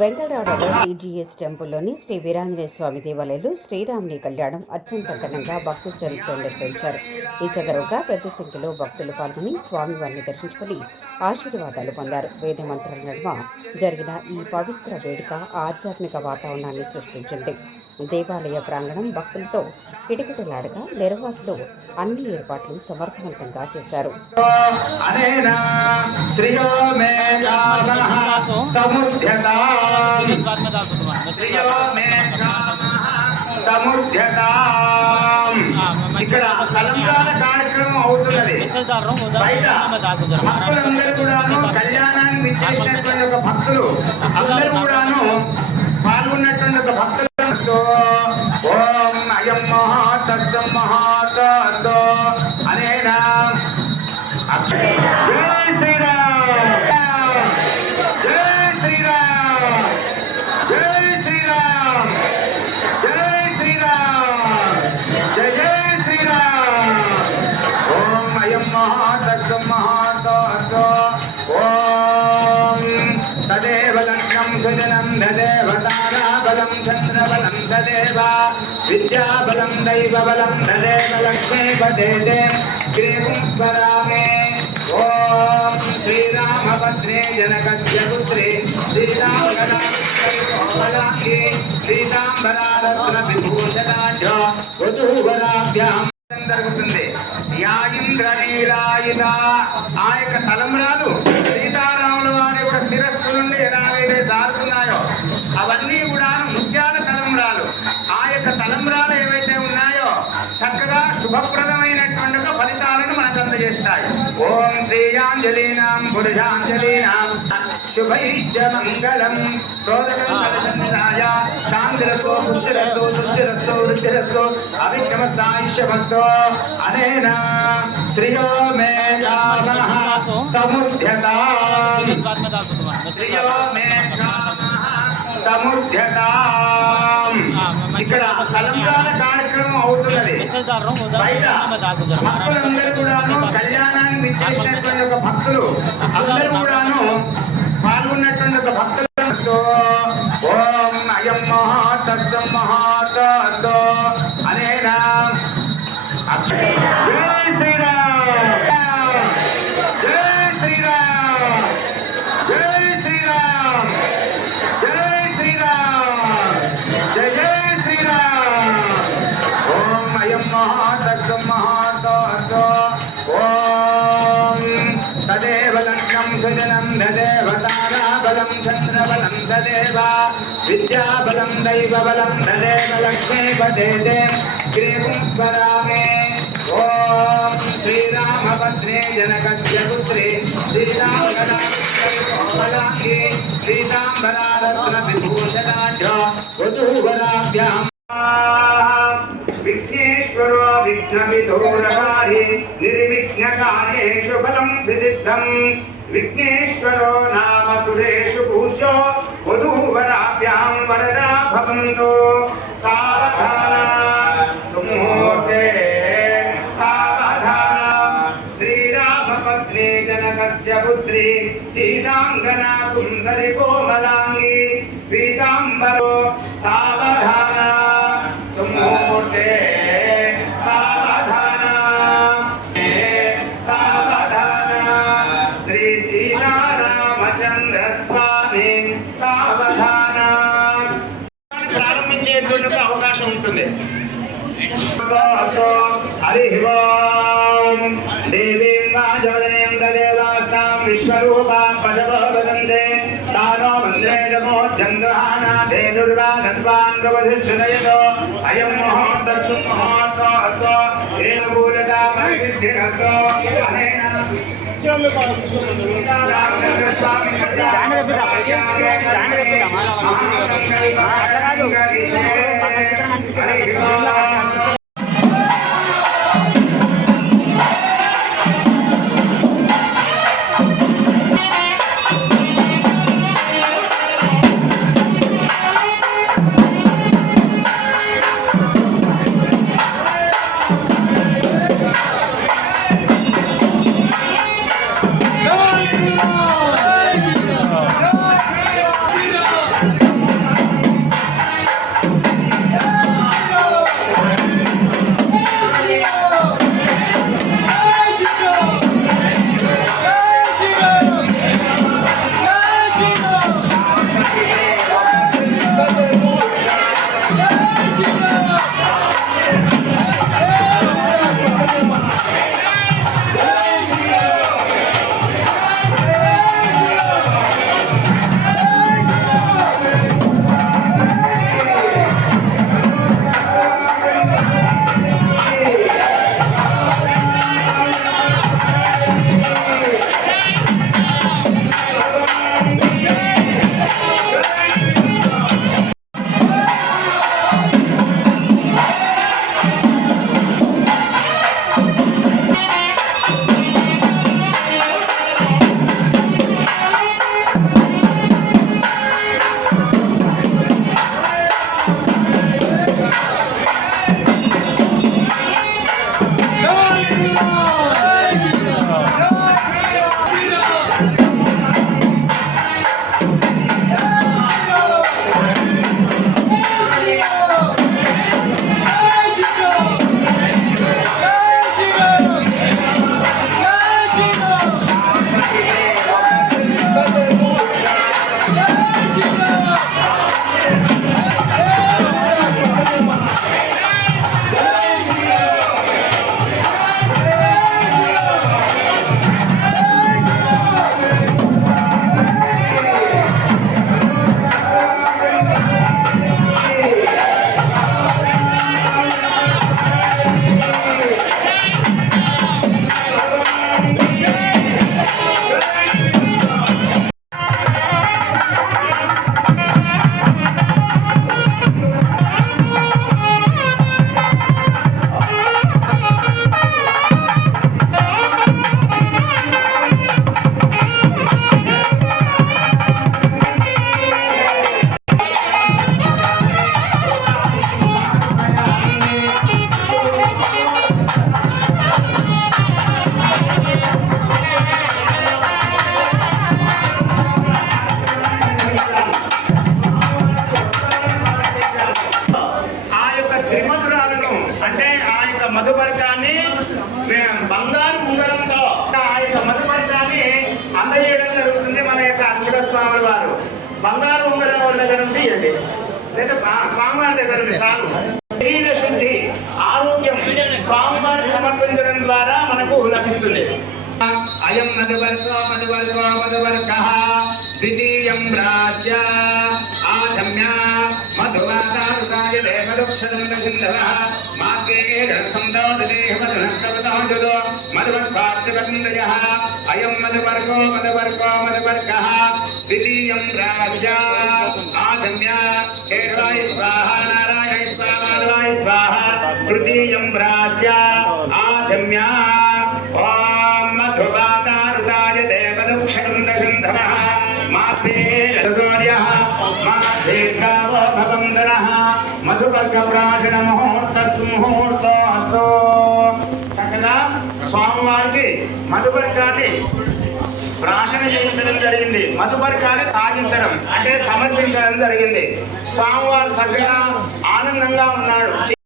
వెంకటరావునగర్ TGS టెంపుల్లోని Shri Veeranjaneya Swamy దేవాలయంలో శ్రీరాముని కళ్యాణం అత్యంత ఘనంగా భక్తులతో నిర్వహించారు. ఈ సందర్భంగా పెద్ద సంఖ్యలో భక్తులు పాల్గొని స్వామివారిని దర్శించుకుని ఆశీర్వాదాలు పొందారు. వేద మంత్రాల నడుమ జరిగిన ఈ పవిత్ర వేడుక ఆధ్యాత్మిక వాతావరణాన్ని సృష్టించింది. దేవాలయ ప్రాంగణం భక్తులతో కిటకిటలాడగా నిర్వాహకులు అన్ని ఏర్పాట్లు సమర్థవంతంగా చేశారు. ఇక్కడ కలంకాల కార్యక్రమం అవుతున్నది. భక్తులందరూ కూడాను కళ్యాణాన్ని విచ్చేసినటువంటి ఒక భక్తులు అందరూ కూడాను పాల్గొన్నటువంటి ఒక భక్తులు ఓం అయం మహాతత్వం మహాతత్వ అనేనా జై శ్రీరామ్ జై శ్రీరామ్ జై శ్రీరామ్ జై శ్రీరామ్ జై జై శ్రీరామ్ ఓం అయం మహాతత్వం మహాతత్వ ఓం తదేవ లగ్నం సుజనం దదేవతారాబలం చంద్రబలం దదేవ విద్యాబలం దైవబలం దదేవ లక్ష్మీపదే శ్రీరామే ఓం శ్రీరామభద్రే జనకస్య పుత్రే శ్రీరామగణాంగి శ్రీరాంబరారత్న విభూషణాఢ్య వధూవరాభ్యాం జరుగుతుంది. యా ఇంద్రనీలాయుధ ఆ యొక్క తలంబ్రాలు సీతారాముల వారి యొక్క శిరస్సు నుండి ఎలాగైతే దారుతున్నాయో అవన్నీ కూడా ముత్యాల తలంబ్రాలు. ఆ యొక్క తలంబ్రాలు ఏవైతే ఉన్నాయో చక్కగా శుభప్రదమైనటువంటి ఫలితాలను మనకు అందజేస్తాయి. ఓం శ్రీయాంజలీనాం పురుషాంజలీనాం శుభైశ్చ మంగళం సోదరాయ శాంతిరతో పుష్టిరతో రుచిరతో రుచిరతో అవిక్రమసాయిష్యమస్తో అనేన శ్రియో మే కామః సముద్యతాం శ్రియో మే కామః సముద్యతాం. ఇక్కడ కలంకాల కార్యక్రమం అవుతున్నది. భక్తులందరూ కూడాను కళ్యాణాన్ని విచ్చేసినటువంటి ఒక భక్తులు అందరూ కూడాను పాల్గొన్నటువంటి ఒక భక్తులు ఓం అయం మహాతత్వం మహాతత్వ అనేనా జై శ్రీరామ్ జై శ్రీరామ్ జై శ్రీరామ్ జై శ్రీరామ్ జై జై శ్రీరామ్ ఓం అయం మహాతత్వం మహాతత్వ ఓం తదేవ లగ్నం సుజనం దదేవతారాబలం చంద్రబలం దదేవ విద్యాబలం దైవబలం దదేవ లక్ష్మీపదే శ్రీరామే ఓం శ్రీరామభద్రే జనకస్య పుత్రే శ్రీరామగణాంగి శ్రీరాంబరారత్న విభూషణాఢ్య వధూవరాభ్యాం విఘ్నేశ్వరో విఘ్నవిదూరకారి నిర్విఘ్నకార్యేషు ఫలం విదిద్ధం విఘ్నేశ్వరో నామ సురేషు పూజ్యో వధూవరాభ్యాం వరదా భవంతు. సావధాన సుముహూర్తే సావధాన శ్రీరామపత్ని జనకస్య పుత్రి సీతాంగనా సుందరి కోమలాంగి పీతాంబరో సావధాన సుముహూర్తే సావధాన సావధాన శ్రీ సీతారామచంద్ర స్వామి సావధాన. ప్రారంభించేటువంటి అవకాశం ఉంటుంది. హరి ఓం దేవీం వాజవదనీం దదేవాస్తాం విశ్వరూపాం పదవదంతే తానో వందే నమో చంద్రహానా ధేనుర్వా నత్వాన్ ప్రవధిష్ఠయతో అయం మహోత్తక్షు మహోత్సవస్తో ఏనూలతా ప్రతిష్ఠిరస్తో అనేన ఎవరైనా వాళ్ళ దగ్గర ఉంటే ఇవ్వండి, లేదా స్వామివారి దగ్గర ఉంది చాలు. శరీర శుద్ధి, ఆరోగ్యం స్వామివారికి సమర్పించడం ద్వారా మనకు లభిస్తుంది. అయం మధువర్గ ద్వితీయం రాజ్య ఆచమ్య మధువాదారుకాయ దేవదుక్షరందసింధవ మార్గే సందోదేహమధునస్తవతాజుదో మధువర్గార్తివందయ అయం మధువర్గో ద్వితీయం రాజ్య ఆచమ్య కేశవాయ స్వాహ నారాయణ స్వాహ మాధవాయ స్వాహ తృతీయం రాజ్య ఆచమ్య మధువాదారుకాయ దేవదుక్షరందసింధవ మధువర్గ ముహూర్తస్తు చక్కగా స్వామివారికి మధువర్గాన్ని ప్రాశన చేయించడం జరిగింది. మధువర్గాన్ని తాగించడం అంటే సమర్పించడం జరిగింది. స్వామివారు చక్కగా ఆనందంగా ఉన్నాడు.